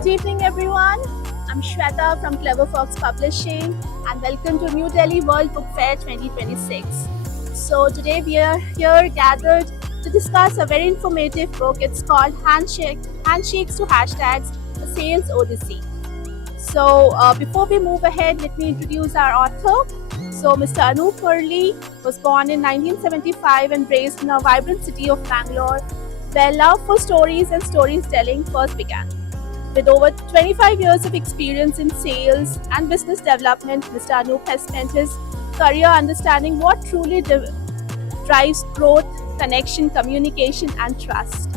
Good evening, everyone. I'm Shweta from Clever Fox Publishing, and welcome to New Delhi World Book Fair 2026. So, today we are here gathered to discuss a very informative book. It's called Handshakes to Hashtags, a Sales Odyssey. So, before we move ahead, let me introduce our author. So, Mr. Anoop Murali was born in 1975 and raised in a vibrant city of Bangalore, where love for stories and storytelling first began. With over 25 years of experience in sales and business development, Mr. Anoop has spent his career understanding what truly drives growth, connection, communication, and trust.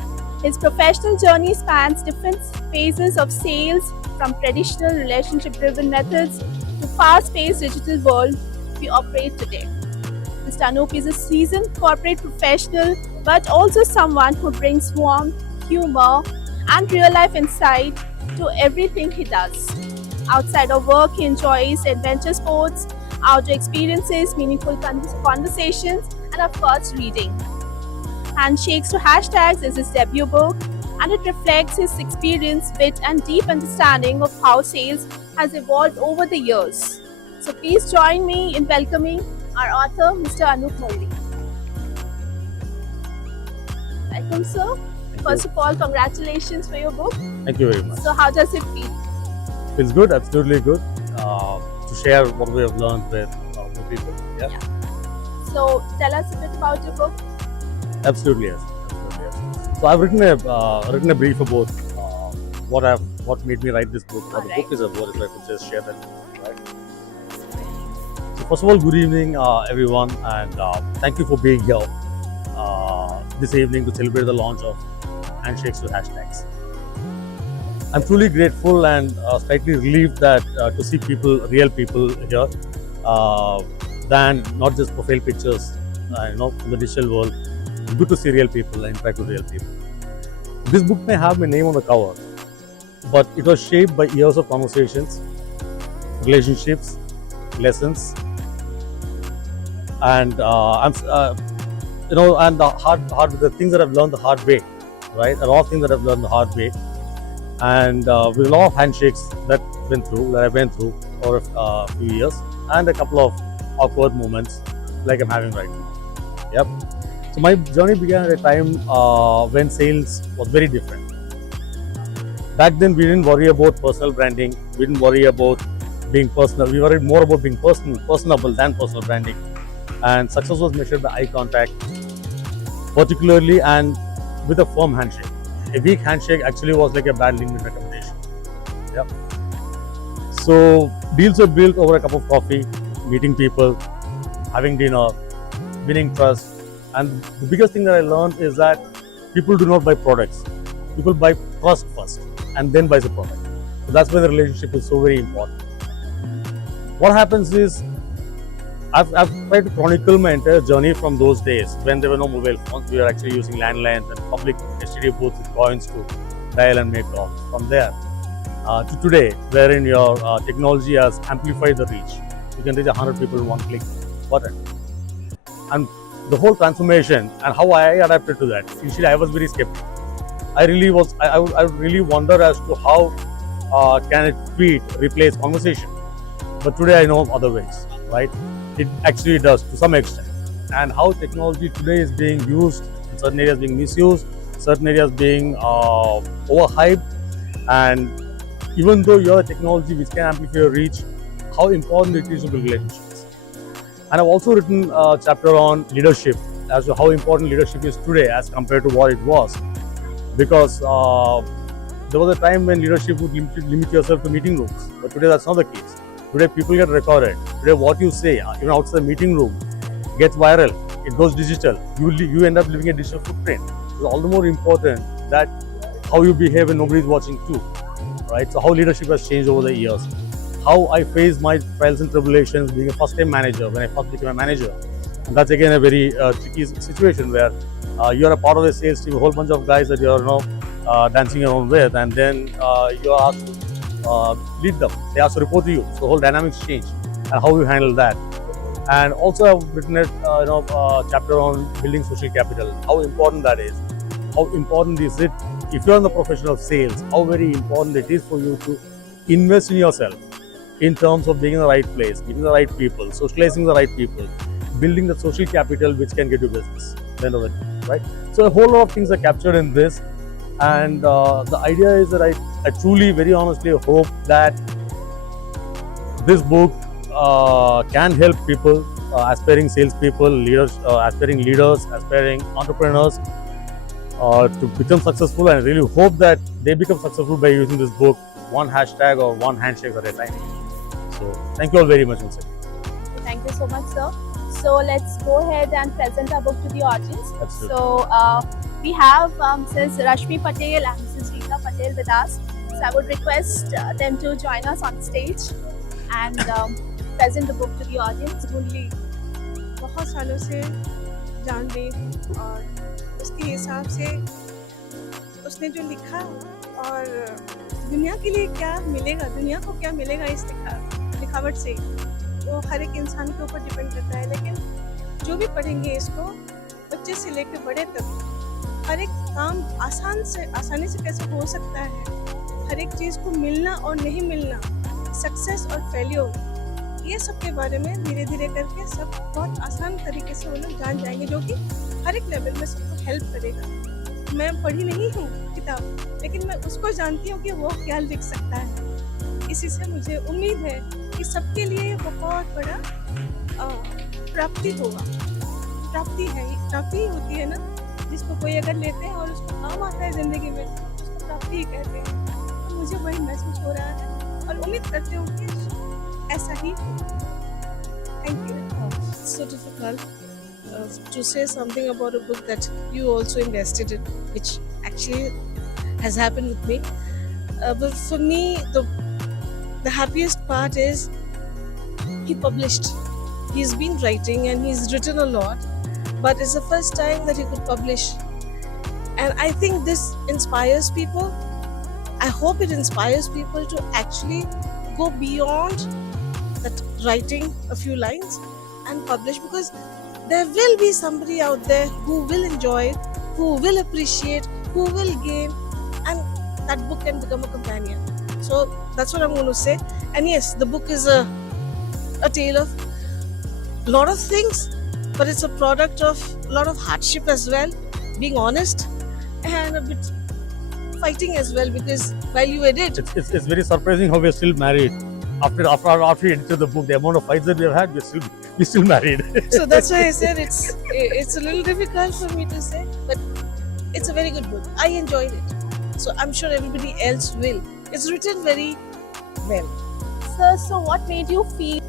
His professional journey spans different phases of sales, from traditional relationship-driven methods to fast-paced digital world we operate today. Mr. Anoop is a seasoned corporate professional, but also someone who brings warmth, humor, and real-life insight to everything he does. Outside of work, he enjoys adventure sports, outdoor experiences, meaningful conversations, and of course, reading. Handshakes to Hashtags is his debut book, and it reflects his experience, wit, and deep understanding of how sales has evolved over the years. So please join me in welcoming our author, Mr. Anoop Murali. Welcome, sir. First of all, congratulations for your book. Thank you very much. So how does it feel? Feels good, absolutely good to share what we have learned with the people. Yeah. So tell us a bit about your book. Absolutely yes. Absolutely yes. So I've written a brief about what made me write this book. What the book is about. If I could just share that. Right. So first of all, good evening, everyone, and thank you for being here this evening to celebrate the launch of Handshakes to Hashtags. I'm truly grateful and slightly relieved that to see real people here, than not just profile pictures, in the digital world. It's good to see real people and interact with real people. This book may have my name on the cover, but it was shaped by years of conversations, relationships, lessons, and and the things that I've learned the hard way. Right, a lot of things that I've learned the hard way, and with a lot of handshakes that I went through over a few years, and a couple of awkward moments like I'm having right now. Yep. So my journey began at a time when sales was very different. Back then, we didn't worry about personal branding. We didn't worry about being personal. We worried more about being personable than personal branding. And success was measured by eye contact, particularly, and with a firm handshake. A weak handshake actually was like a bad LinkedIn recommendation. Yeah. So deals were built over a cup of coffee, meeting people, having dinner, winning trust. And the biggest thing that I learned is that people do not buy products. People buy trust first and then buy the product. So that's why the relationship is so very important. What happens is, I've tried to chronicle my entire journey from those days when there were no mobile phones. We were actually using landlines and public STD booths with coins to dial and make calls. From there to today, wherein your technology has amplified the reach. You can reach 100 people in one click button. And the whole transformation and how I adapted to that. Initially, I was very skeptical. I really wonder as to how can a tweet replace conversation. But today I know other ways, right? It actually does to some extent. And how technology today is being used, in certain areas being misused, certain areas being overhyped. And even though you have a technology which can amplify your reach, how important it is to build relationships. And I've also written a chapter on leadership, as to how important leadership is today as compared to what it was. Because there was a time when leadership would limit yourself to meeting rooms, but today that's not the case. Today people get recorded. Today what you say, even outside the meeting room, gets viral. It goes digital. You end up leaving a digital footprint. It's all the more important that how you behave when nobody is watching too, right? So how leadership has changed over the years. How I faced my trials and tribulations being a first-time manager when I first became a manager. And that's again a very tricky situation where you're a part of the sales team, a whole bunch of guys that you're dancing around with, and then you're asked to lead them. They ask to report to you. So the whole dynamics change and how you handle that. And also I've written a chapter on building social capital, how important that is. How important is it if you're in the profession of sales, how very important it is for you to invest in yourself in terms of being in the right place, meeting the right people, socializing with the right people, building the social capital which can get you business. Then of it, right? So a whole lot of things are captured in this, and the idea is that I truly, very honestly hope that this book can help people, aspiring salespeople, leaders, aspiring leaders, aspiring entrepreneurs to become successful. And I really hope that they become successful by using this book, one hashtag or one handshake at a time. So thank you all very much once again. Thank you so much, sir. So let's go ahead and present our book to the audience. Absolutely. So we have Mrs. Rashmi Patel and Mrs. Rita Patel with us. So I would request them to join us on stage and present the book to the audience. मुरली बहुत सालों से जान ली और उसके हिसाब से उसने जो लिखा और दुनिया के लिए क्या मिलेगा, दुनिया को क्या मिलेगा इस लिखावट से, वो हर एक इंसान के ऊपर डिपेंड करता है। लेकिन जो भी पढ़ेंगे इसको, बच्चे से लेकर बड़े तक, हर एक काम आसानी से कैसे हो सकता है, हर एक चीज़ को मिलना और नहीं मिलना, सक्सेस और फेल्योर, ये सब के बारे में धीरे धीरे करके सब बहुत आसान तरीके से वो लोग जान जाएंगे, जो कि हर एक लेवल में सबको हेल्प करेगा। मैं पढ़ी नहीं हूँ किताब, लेकिन मैं उसको जानती हूँ कि वो क्या लिख सकता है। इसी से मुझे उम्मीद है कि सबके लिए ये बहुत बड़ा प्राप्ति होगा। प्राप्ति ही होती है ना, जिसको कोई अगर लेते हैं और उसको काम आता है ज़िंदगी में, उसको प्राप्ति ही कहते हैं। तो मुझे वही महसूस हो रहा है और उम्मीद करती हूँ कि ऐसा ही होगा। Thank you. It's so difficult to say something about a book that you also invested in, which actually has happened with me. But for me, the happiest part is he published. He's been writing and he's written a lot, but it's the first time that he could publish. And I think this inspires people. I hope it inspires people to actually go beyond that writing a few lines and publish, because there will be somebody out there who will enjoy it, who will appreciate, who will gain, and that book can become a companion. So that's what I'm going to say. And yes, the book is a tale of a lot of things, but it's a product of a lot of hardship as well, being honest, and a bit fighting as well, because while you edit, It's very surprising how we're still married. After we edited the book, the amount of fights that we have had, we're still married. so that's why I said it's a little difficult for me to say, but it's a very good book. I enjoyed it, so I'm sure everybody else will. It's written very well. Sir, so what made you feel?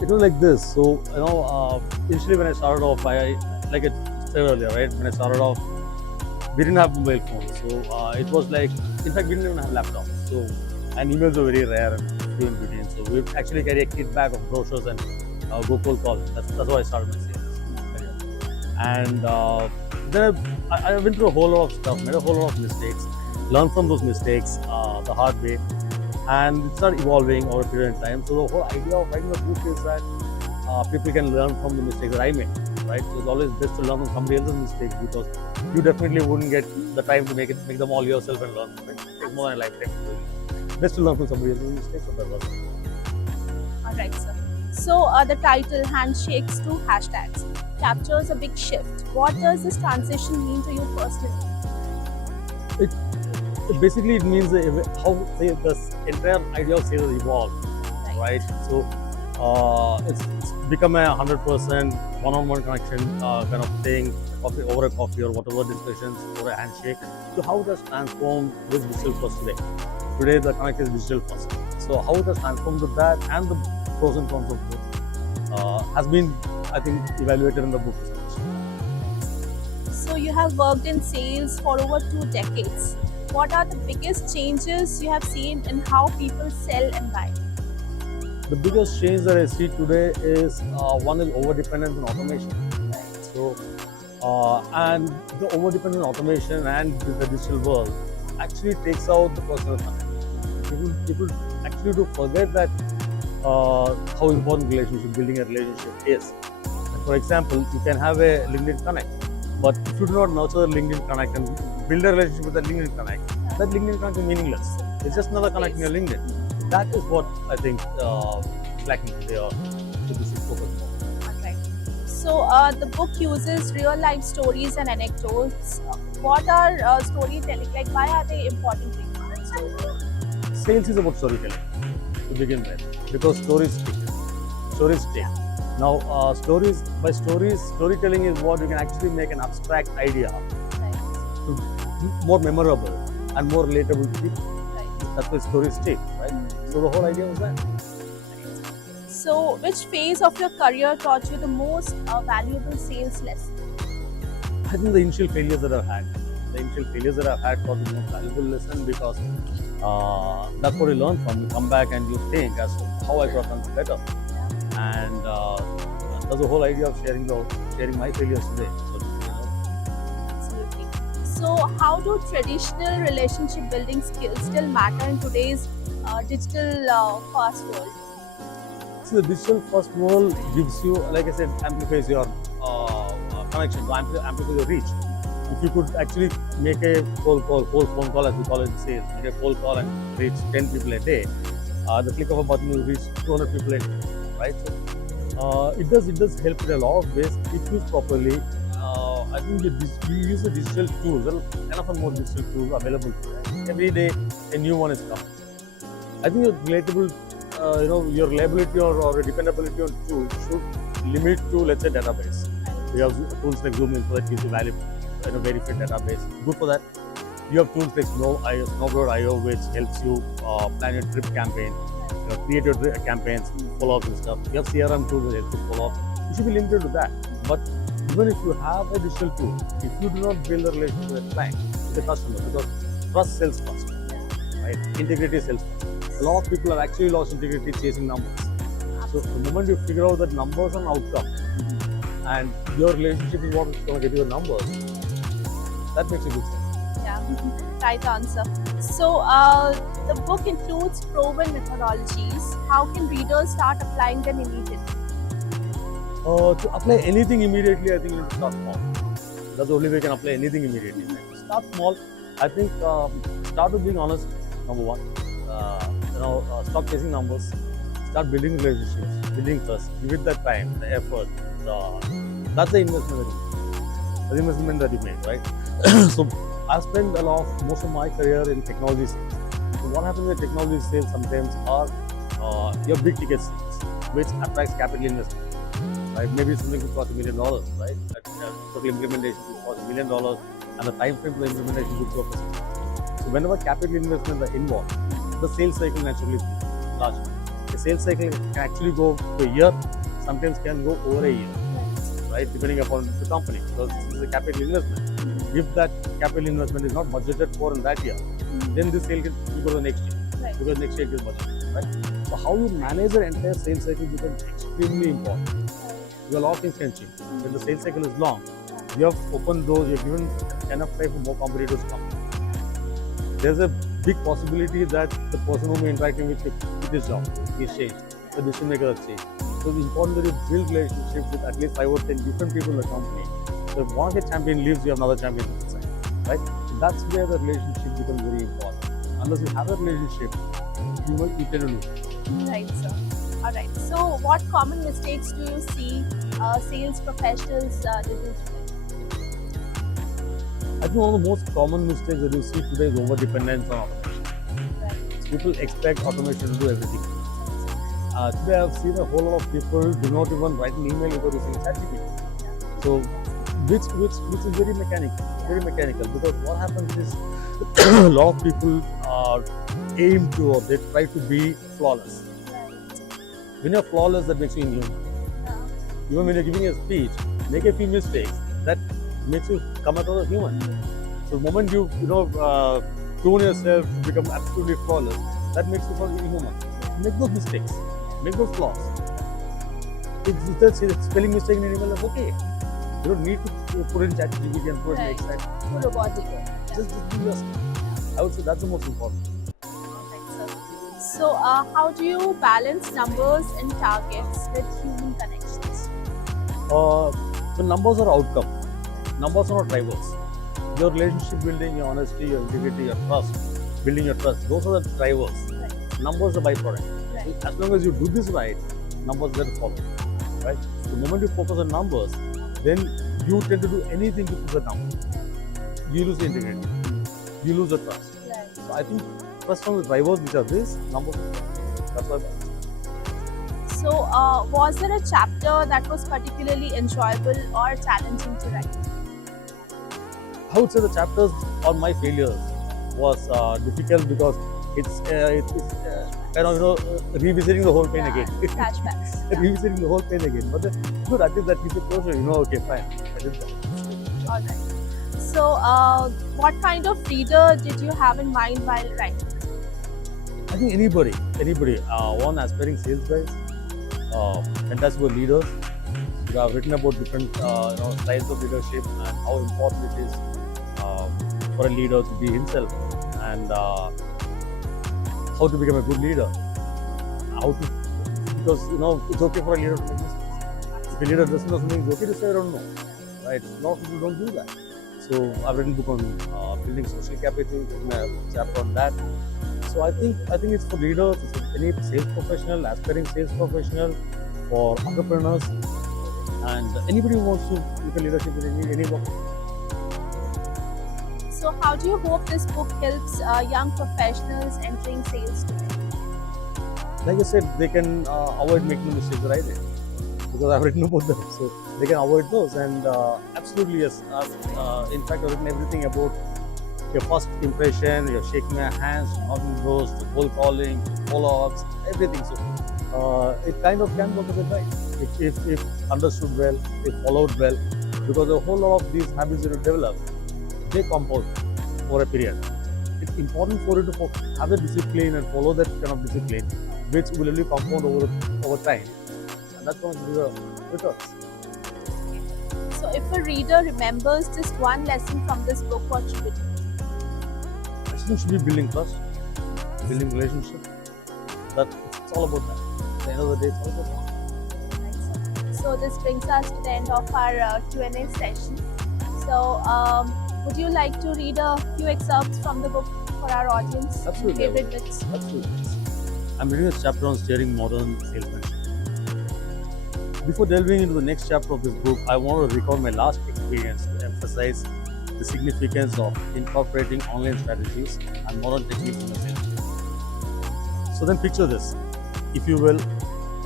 It was like this. So initially when I started off, like I said earlier, right? When I started off, we didn't have mobile phones, so it was like, in fact, we didn't even have laptops. So and emails were very rare and few in between. So we actually carry a kit bag of brochures and go cold calls. That's how I started my sales career. And then I went through a whole lot of stuff, made a whole lot of mistakes, learned from those mistakes the hard way, and it started evolving over a period of time. So the whole idea of writing a book is that people can learn from the mistakes that I made, right? So it's always best to learn from somebody else's mistakes, because you definitely wouldn't get the time to make them all yourself and learn from it. It's more than a lifetime to do it. Best to learn from somebody else's mistakes, so that was it. Alright, sir. So the title Handshakes to Hashtags captures a big shift. What does this transition mean to you personally? Basically, it means how this entire idea of sales has evolved, right? So it's become a 100% one-on-one connection kind of thing, over a coffee or whatever discussions, or a handshake. So how it has transformed with digital first today? Today the connect is digital first. So how it has transformed with that, and the pros and cons of both has been, I think, evaluated in the book. So you have worked in sales for over 2 decades. What are the biggest changes you have seen in how people sell and buy? The biggest change that I see today is one is over-dependence on automation. So and the over-dependence on automation and the digital world actually takes out the personal contact. People actually do forget that how important building a relationship is. And for example, you can have a LinkedIn connect, But if you do not nurture the LinkedIn connect and build a relationship with the LinkedIn connect, that LinkedIn connect is meaningless. It's just another connect in your LinkedIn. That is what I think is lacking today, or should we focus more. Alright. So the book uses real life stories and anecdotes. What are storytelling? Like, why are they important to you? Sales is about storytelling to begin with, because stories stick. Stories stay. Now, storytelling is what you can actually make an abstract idea Right. to more memorable and more relatable to people. Right. That's why stories stay, right? So the whole idea was that. So, which phase of your career taught you the most valuable sales lesson? I think the initial failures that I've had, taught the most valuable lesson, because that's what you learn from. You come back and you think as to how I could have done better, and that's the whole idea of sharing my failures today. So, Absolutely. So, how do traditional relationship building skills still matter in today's digital fast world? see, the digital first world gives you, like I said, amplifies your connection, amplifies your reach. If you could actually make a phone call, as we call it in sales, make a cold call and reach 10 people a day, the click of a button you reach 200 people a day, right? So it does help in a lot of ways if used properly. I think you use the digital tools. There are enough and more digital tools available today. Every day a new one is coming. I think your relatable, your reliability or dependability on tools should limit to, let's say, database. We have tools like Zoom Info that gives you verified database. Good for that. You have tools like Snowboard.io, which helps you plan your trip campaign, create your campaigns, follow up and stuff. You have CRM tools that help you follow up. You should be limited to that. But even if you have a digital tool, if you do not build a relationship with a client, with the customer, because trust sells first, right? Integrity sells first. A lot of people have actually lost integrity chasing numbers. So the moment you figure out that numbers are an outcome, and your relationship is what is going to get you the numbers, that makes a good sense. Yeah, right answer. So, the book includes proven methodologies. How can readers start applying them immediately? To apply anything immediately, I think you need to start small. That's the only way you can apply anything immediately. Right? Start small. I think start with being honest. Number one, stop chasing numbers. Start building relationships, building trust. Give it that time, the effort. That's the investment that you make, right? So I spent most of my career in technology sales. So what happens with technology sales sometimes are your big ticket sales, which attracts capital investment. Right? Maybe something could cost $1 million, right? Total implementation could cost $1 million, and the time frame for the implementation could go for 6 months. So whenever capital investments are involved, the sales cycle naturally is large. The sales cycle can actually go to a year, sometimes can go over a year, right? Depending upon the company, because this is a capital investment. If that capital investment is not budgeted for in that year, then this sale can go to the next year, because next year it is budgeted, right? So how you manage the entire sales cycle becomes extremely important. Because a lot of things can change. When the sales cycle is long, you have opened doors, you have given enough time for more competitors to come. There's a big possibility that the person whom you're interacting with his job, he's changed. The decision maker has changed. So it's important that you build relationships with at least 5 or 10 different people in the company. So if one of the champion leaves, you have another champion inside, right? So that's where the relationship becomes very important. Unless you have a relationship, you tend to lose. Right, sir. All right. So, what common mistakes do you see sales professionals do today? I think one of the most common mistakes that you see today is over-dependence on automation. Right. People expect automation to do everything. Today I've seen a whole lot of people do not even write an email without using ChatGPT. So, which is very mechanical, because what happens is a lot of people aim to, or they try to be flawless. When you're flawless, that makes you inhuman. Even when you're giving a speech, make a few mistakes, that makes you come out as human. So the moment you tune yourself to become absolutely flawless, that makes you inhuman. Make those mistakes, make those flaws. If it's a spelling mistake in an email, that's okay. You don't need to put in ChatGPT and put it next time. Too robotic. Just do yourself. I would say that's the most important. So, how do you balance numbers and targets with human connections? The numbers are outcome. Numbers are not drivers. Your relationship building, your honesty, your integrity, your trust, building your trust, those are the drivers. Right. Numbers are byproduct. Right. As long as you do this right, numbers will follow. Right? The moment you focus on numbers, then you tend to do anything to put the number. You lose the integrity. You lose the trust. Right. So I think trust on the drivers, which are this, numbers. That's why. So, was there a chapter that was particularly enjoyable or challenging to write? I would say the chapters on my failures was difficult because it's kind of revisiting the whole pain again. Flashbacks. Revisiting the whole pain again. But then, good, at least that gives you closure. Okay, fine. I did that. All right. So, what kind of reader did you have in mind while writing? I think anybody, one aspiring sales guys, fantastic leaders. You have written about different styles of leadership and how important it is for a leader to be himself, and how to become a good leader. How to, because it's okay for a leader to make mistakes. If a leader doesn't know something, it's okay to say I don't know. Right? A lot of people don't do that. So I've written a book on building social capital, written a chapter on that. So I think it's for leaders, it's for any sales professional, aspiring sales professional, for entrepreneurs, and anybody who wants to look at leadership in any work. So, how do you hope this book helps young professionals entering sales today? Like I said, they can avoid making the mistakes that I did, because I've written about them, so they can avoid those. And absolutely yes, in fact I've written everything about your first impression, your shaking my hands, knocking doors, to cold calling, to follow-ups, everything. So it kind of can work as a guide if understood well, if followed well, because a whole lot of these habits that you develop, they compound for a period. It's important for you to have the discipline and follow that kind of discipline, which will only compound over time, and that's going to be the returns. So, if a reader remembers just one lesson from this book, what should it be? It should be building trust, building relationship. It's all about that. At the end of the day, it's all about that. Right, so this brings us to the end of our Q&A session. So, would you like to read a few excerpts from the book for our audience? Absolutely. Favorite bits? Absolutely. I'm reading a chapter on steering modern salesmanship. Before delving into the next chapter of this book, I want to recall my last experience to emphasize the significance of incorporating online strategies and modern techniques in the sales. So then picture this, if you will,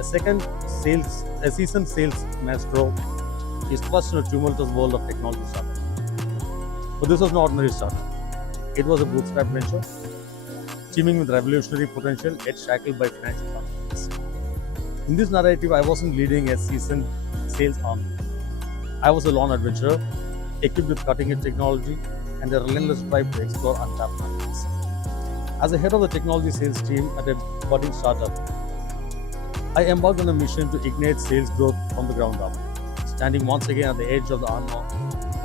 a seasoned sales maestro is thrust in a tumultuous world of technology startup. But this was not ordinary startup. It was a bootstrap venture, teeming with revolutionary potential, yet shackled by financial conflicts. In this narrative, I wasn't leading a seasoned sales army. I was a lone adventurer, equipped with cutting-edge technology and a relentless drive to explore untapped markets. As the head of the technology sales team at a budding startup, I embarked on a mission to ignite sales growth from the ground up. Standing once again at the edge of the unknown,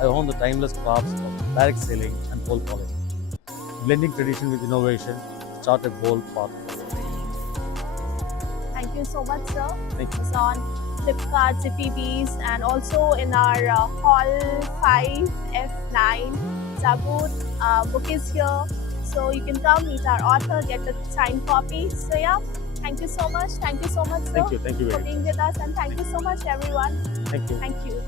I honed the timeless crafts of direct selling and cold calling, blending tradition with innovation to chart a bold path forward. Thank you so much, sir. Thank you. It's on Flipkart, ZippyBees, and also in our Hall 5 F9. It's our booth. Book is here, so you can come meet our author, get the signed copy. So yeah, thank you so much. Thank you so much, sir, Thank you for very much. being with us, and thank you so much, everyone. Thank you. Thank you.